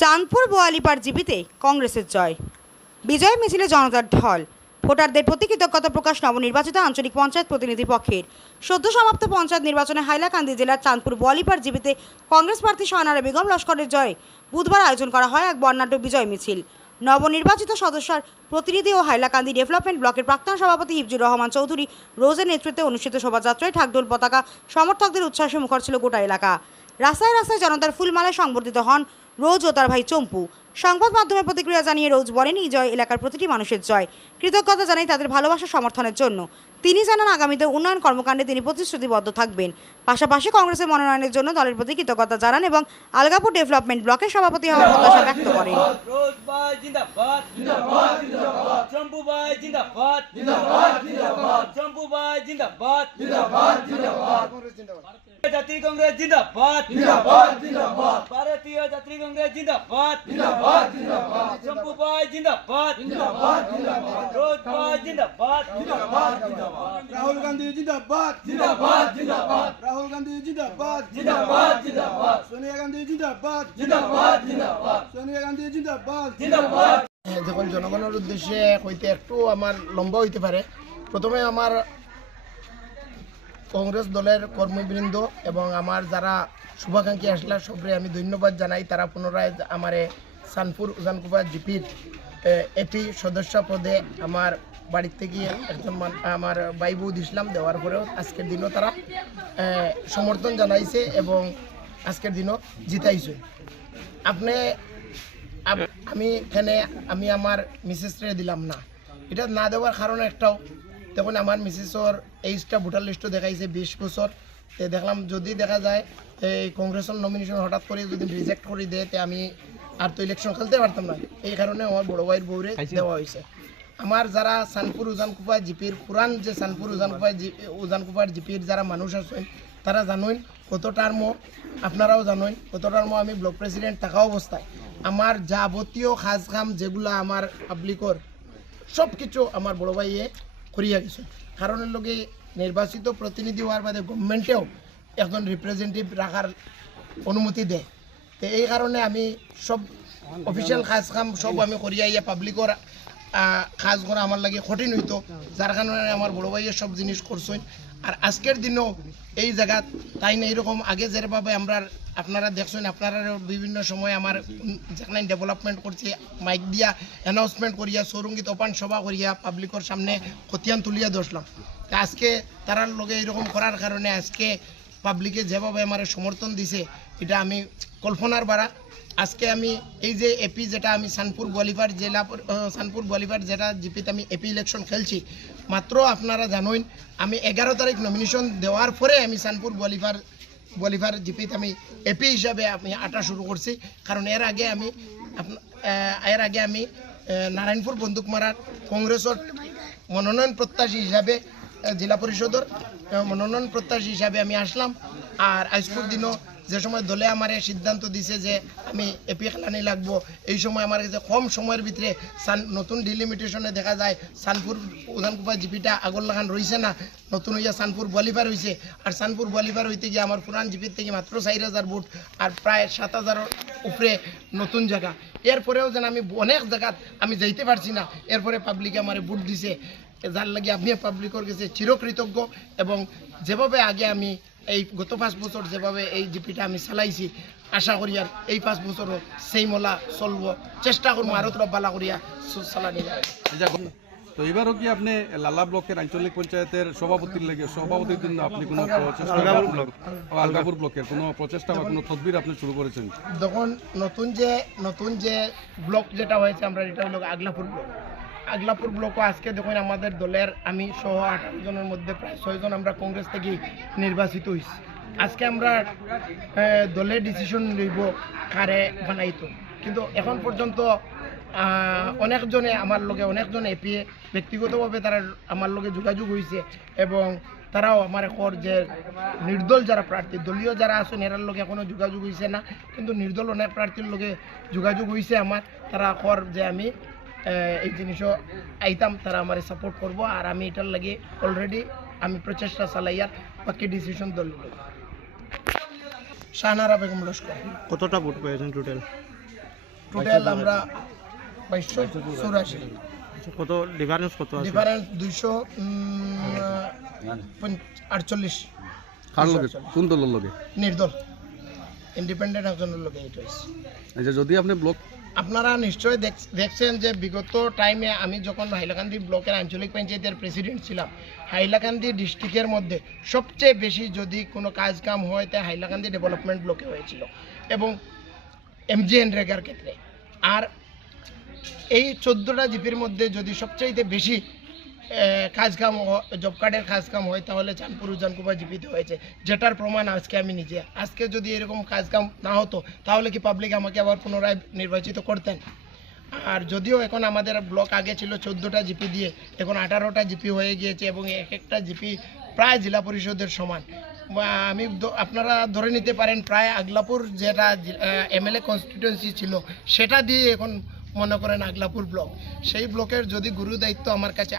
চাঁদপুর বোয়ালিপাড় জিপিতে কংগ্রেসের জয়। বিজয় মিছিলে জনতার ঢল। ভোটারদের প্রতি কৃতজ্ঞতা প্রকাশ নবনির্বাচিত আঞ্চলিক পঞ্চায়েত প্রতিনিধি পক্ষের। সদ্য সমাপ্ত পঞ্চায়েত নির্বাচনে হাইলাকান্দি জেলার চাঁদপুর বোয়ালিপাড় জিপিতে কংগ্রেস প্রার্থী শাহনারা বেগম লস্করের জয় বুধবার আয়োজন করা হয় এক বর্ণাঢ্য বিজয় মিছিল। নবনির্বাচিত সদস্যর প্রতিনিধি ও হাইলাকান্দি ডেভেলপমেন্ট ব্লকের প্রাক্তন সভাপতি ইফজুর রহমান চৌধুরী রোজের নেতৃত্বে অনুষ্ঠিত শোভাযাত্রায় ঢাকঢোল পতাকা সমর্থকদের উচ্ছ্বাসে মুখর ছিল গোটা এলাকা। রাস্তায় রাস্তায় জনতার ফুলমালায় সংবর্ধিত হন রোজ ও তার ভাই চম্পু। সংবাদ মাধ্যমে প্রতিক্রিয়া জানিয়ে রোজ বলেন, এই জয় এলাকার প্রতিটি মানুষের জয়। কৃতজ্ঞতা জানাই তাদের ভালোবাসা সমর্থনের জন্য। তিনি জানান, আগামীতে উন্নয়ন কর্মকাণ্ডে তিনি প্রতিশ্রুতিবদ্ধ থাকবেন। পাশাপাশি কংগ্রেসের মনোনয়নের জন্য দলের প্রতি কৃতজ্ঞতা জানান এবং আলগাপুর ডেভেলপমেন্ট ব্লকের সভাপতি হওয়ার প্রত্যাশা ব্যক্ত করেন। যাত্রী কংগ্রেস জিন্দাবাদ জিন্দাবাদ জিন্দাবাদ, ভারতীয় যাত্রী কংগ্রেস জিন্দাবাদ জিন্দাবাদ জিন্দাবাদ, চম্পু ভাই জিন্দাবাদ জিন্দাবাদ জিন্দাবাদ, রোজ ভাই জিন্দাবাদ জিন্দাবাদ জিন্দাবাদ, রাহুল গান্ধী জিন্দাবাদ জিন্দাবাদ জিন্দাবাদ, রাহুল গান্ধী জিন্দাবাদ জিন্দাবাদ জিন্দাবাদ, সোনিয়া গান্ধী জিন্দাবাদ জিন্দাবাদ জিন্দাবাদ, সোনিয়া গান্ধী জিন্দাবাদ জিন্দাবাদ। যখন জনগণের উদ্দেশ্যে হইতে একটু আমার লম্বা হইতে পারে, প্রথমে আমার কংগ্রেস দলের কর্মীবৃন্দ এবং আমার যারা শুভাকাঙ্ক্ষী আসলা সবরে আমি ধন্যবাদ জানাই। তারা পুনরায় আমার সানপুর উজানকুপা জিপির এটি সদস্য পদে আমার বাড়ির থেকে একজন আমার ভাই বউ দিছিলাম, দেওয়ার পরেও আজকের দিনও তারা সমর্থন জানাইছে এবং আজকের দিনও জিতাইছে। আপনি আমি এখানে আমি আমার মিসেসরে দিলাম না, এটা না দেওয়ার কারণ একটাও, তখন আমার মিসেসর এইজটা ভোটার লিস্টও দেখাইছে 20 বছর। দেখলাম যদি দেখা যায় এই কংগ্রেসের নমিনেশন হঠাৎ করে যদি রিজেক্ট করে দেয় তে আমি আর তো ইলেকশন খেলতে পারতাম না। এই কারণে আমার বড় ভাইয়ের বউরে দেওয়া হয়েছে। আমার যারা সানপুর উজানকুপা জিপির পুরান যে সানপুর উজানকুপার জিপির যারা মানুষ আছেন তারা জানেন কত টার্মও, আপনারাও জানেন কত টার্মও আমি ব্লক প্রেসিডেন্ট থাকা অবস্থায় আমার যাবতীয় কাজ কাম যেগুলো আমার পাবলিকর সব কিছু আমার বড় ভাইয়ে করিয়া গেছে। কারণের লগে নির্বাচিত প্রতিনিধি হওয়ার বাদে গভর্নমেন্টেও একজন রিপ্রেজেন্টেটিভ রাখার অনুমতি দেয়। তো এই কারণে আমি সব অফিসিয়াল কাজ কাম সব আমি করিয়া ইয়া পাবলিকর কাজ করা আমার লাগে কঠিন হইতো, যার কারণে আমার বড় ভাইয়ের সব জিনিস করছেন। আর আজকের দিনও এই জায়গা তাই না এরকম আগে যেভাবে আমরা আপনারা দেখছেন, আপনারা বিভিন্ন সময় আমার যেখানে ডেভেলপমেন্ট করছে মাইক দিয়া অ্যানাউন্সমেন্ট করিয়া সৌরঙ্গীত অপান সভা করিয়া পাবলিকর সামনে খতিয়ান তুলিয়া ধরলাম। আজকে তারার লগে এরকম করার কারণে আজকে পাবলিকে যেভাবে আমার সমর্থন দিছে এটা আমি কল্পনার বাড়া। আজকে আমি এই যে এপি যেটা আমি সানপুর বোয়ালিপাড় যেটা জিপিতে আমি এপি ইলেকশন খেলছি, মাত্র আপনারা জানেন আমি 11 তারিখ নমিনেশন দেওয়ার পরে আমি সানপুর বোয়ালিপাড় জিপিতে আমি এপি হিসাবে আমি আটা শুরু করছি। কারণ এর আগে আমি নারায়ণপুর বন্দুকমারার কংগ্রেসের মনোনয়ন প্রত্যাশী হিসাবে জেলা পরিষদের মনোনয়ন প্রত্যাশী হিসাবে আমি আসলাম। আর আজকের দিনও যে সময় দলে আমার সিদ্ধান্ত দিছে যে আমি এপি খেলানি লাগবো, এই সময় আমার কাছে কম সময়ের ভিতরে নতুন ডিলিমিটেশনে দেখা যায় সানপুর উজানকুপা জিপিটা আগর লাগান রয়েছে না, নতুন হইয়া সানপুর বোয়ালিপাড় হয়েছে। আর সানপুর বোয়ালিপাড় হইতে গিয়ে আমার পুরান জিপির থেকে মাত্র 4000 ভোট আর প্রায় 7000 উপরে নতুন জায়গা। এরপরেও যেন আমি অনেক জায়গা আমি যাইতে পারছি না, এরপরে পাবলিকে আমার ভোট দিছে, যার লাগে আপনি পাবলিকের কাছে চিরকৃতজ্ঞ। এবং যেভাবে আগে আমি এই গত 5 বছর যেভাবে এই জিপিটা আমি চালাইছি, আশা করি আর এই 5 বছরও সেই মলা চলব, চেষ্টা করবো আরও তোরা বালা করিয়া চালানি যায়। তো এবারও কি আপনি লালা ব্লকের আঞ্চলিক পঞ্চায়েতের সভাপতির জন্য আপনি কোনো আলগাপুর ব্লকের কোনো প্রচেষ্টা বা কোনো তদবির আপনি শুরু করেছেন? তখন নতুন যে ব্লক যেটা হয়েছে আমরা এটা হলো আগলাপুর ব্লকও আজকে দেখুন আমাদের দলের আমি সহ 18 জনের মধ্যে প্রায় 6 জন আমরা কংগ্রেস থেকে নির্বাচিত হয়েছি। আজকে আমরা দলে ডিসিশন লইব কারে বানাইতো, কিন্তু এখন পর্যন্ত অনেকজনে আমার লগে অনেকজন এপিএ ব্যক্তিগতভাবে তারা আমার লগে যোগাযোগ হয়েছে এবং তারাও আমার এখন যে নির্দল যারা প্রার্থী দলীয় যারা আছেন এরার লগে এখনও যোগাযোগ হয়েছে না, কিন্তু নির্দল অনেক প্রার্থীর লগে যোগাযোগ হয়েছে আমার। তারা কর যে আমি এই জিনিসও আইতাম, তারা আমার সাপোর্ট করব। আর আমি এটার লাগে অলরেডি আমি প্রচেষ্টা চালাইয়ার বাকি ডিসিশন দল শাহনারা বেগম লস্কর। কতটা ভোট পেয়েছেন টোটাল? টোটাল আমরা 2284। কত ডিফারেন্স কত আছে? ডিফারেন্স 248। কার লগে কোন দলের লগে? নির্দল ইন্ডিপেন্ডেন্ট একজনের লোকে এটা হয়েছে। আচ্ছা, যদি আপনি ব্লক আপনারা নিশ্চয়ই দেখছেন যে বিগত টাইমে আমি যখন হাইলাকান্দি ব্লকের আঞ্চলিক পঞ্চায়েতের প্রেসিডেন্ট ছিলাম, হাইলাকান্দি ডিস্ট্রিক্টের মধ্যে সবচেয়ে বেশি যদি কোনো কাজ কাম হয় তা হাইলাকান্দি ডেভেলপমেন্ট ব্লকে হয়েছিল এবং MGNREGAর ক্ষেত্রে। আর এই 14টা জিপির মধ্যে যদি সবচাইতে বেশি কাজ কাম জব কার্ডের কাজ কাম হয় তাহলে চাঁদপুর উজানকুপা জিপিতে হয়েছে, যেটার প্রমাণ আজকে আমি নিজে। আজকে যদি এরকম কাজ কাম না হতো তাহলে কি পাবলিক আমাকে আবার পুনরায় নির্বাচিত করতেন? আর যদিও এখন আমাদের ব্লক আগে ছিল 14টা জিপি দিয়ে, এখন 18টা জিপি হয়ে গিয়েছে এবং এক একটা জিপি প্রায় জেলা পরিষদের সমান। আমি আপনারা ধরে নিতে পারেন প্রায় আগলাপুর যেটা MLA কনস্টিটুয়েন্সি ছিল সেটা দিয়ে এখন মনে করেন আগলাপুর ব্লক। সেই ব্লকের যদি গুরু দায়িত্ব আমার কাছে